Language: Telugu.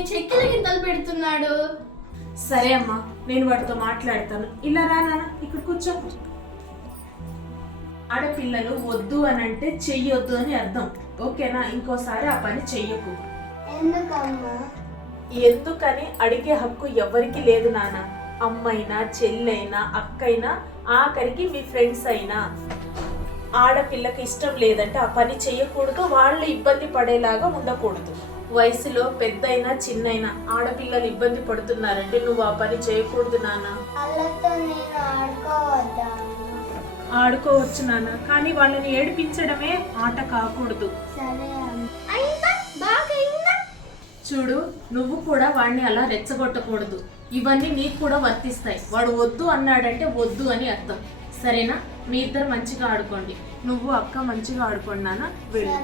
చెక్కిల గింతలు పెడుతున్నాడు. సరే అమ్మా నేను వాడితో మాట్లాడతాను. ఇలా రా నాన్న ఇక్కడ కూర్చో. ఆడపిల్లలు వద్దు అని అంటే చెయ్యొద్దు అని అర్థం. ఓకేనా? ఇంకోసారి ఆ పని చెయ్యకు. ఎందుకమ్మా? ఎందుకని అడిగే హక్కు ఎవరికి లేదు నాన్న. అమ్మైనా చెల్లైనా అక్కైనా ఆఖరికి మీ ఫ్రెండ్స్ అయినా. ఆడపిల్లకి ఇష్టం లేదంటే ఆ పని చేయకూడదు వాళ్ళు ఇబ్బంది పడేలాగా ఉండకూడదు. వయసులో పెద్దయినా చిన్నైనా ఆడపిల్లలు ఇబ్బంది పడుతున్నారంటే నువ్వు ఆ పని చేయకూడదు నాన్న. ఆడుకోవచ్చు నాన్న కానీ వాళ్ళని ఏడిపించడమే ఆట కాకూడదు. చూడు నువ్వు కూడా వాడిని అలా రెచ్చగొట్టకూడదు. ఇవన్నీ నీకు కూడా వర్తిస్తాయి. వాడు వద్దు అన్నాడంటే వద్దు అని అర్థం. సరేనా? మీ ఇద్దరు మంచిగా ఆడుకోండి. నువ్వు అక్క మంచిగా ఆడుకోండి నాన్న. వెళ్ళు